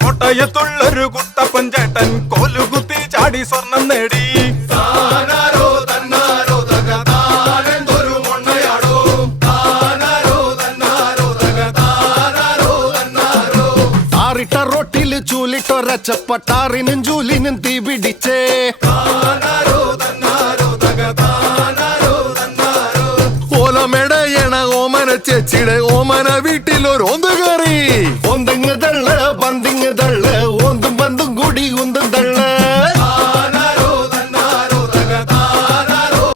കോട്ടയത്തുള്ളൊരു കുട്ടപ്പൻ ചേട്ടൻ കോലുകുത്തി ചാടി സ്വർണം നേടി. ആറിട്ട റോട്ടില് ചൂലിട്ടൊരച്ചപ്പട്ടാറിനും ചൂലിനും തീ പിടിച്ചേ. ഓലമെടയണ ഓമന ചേച്ചിയുടെ ഓമന വീട്ടിലൊരോന്ത് കയറി. ഒന്നെങ്ങ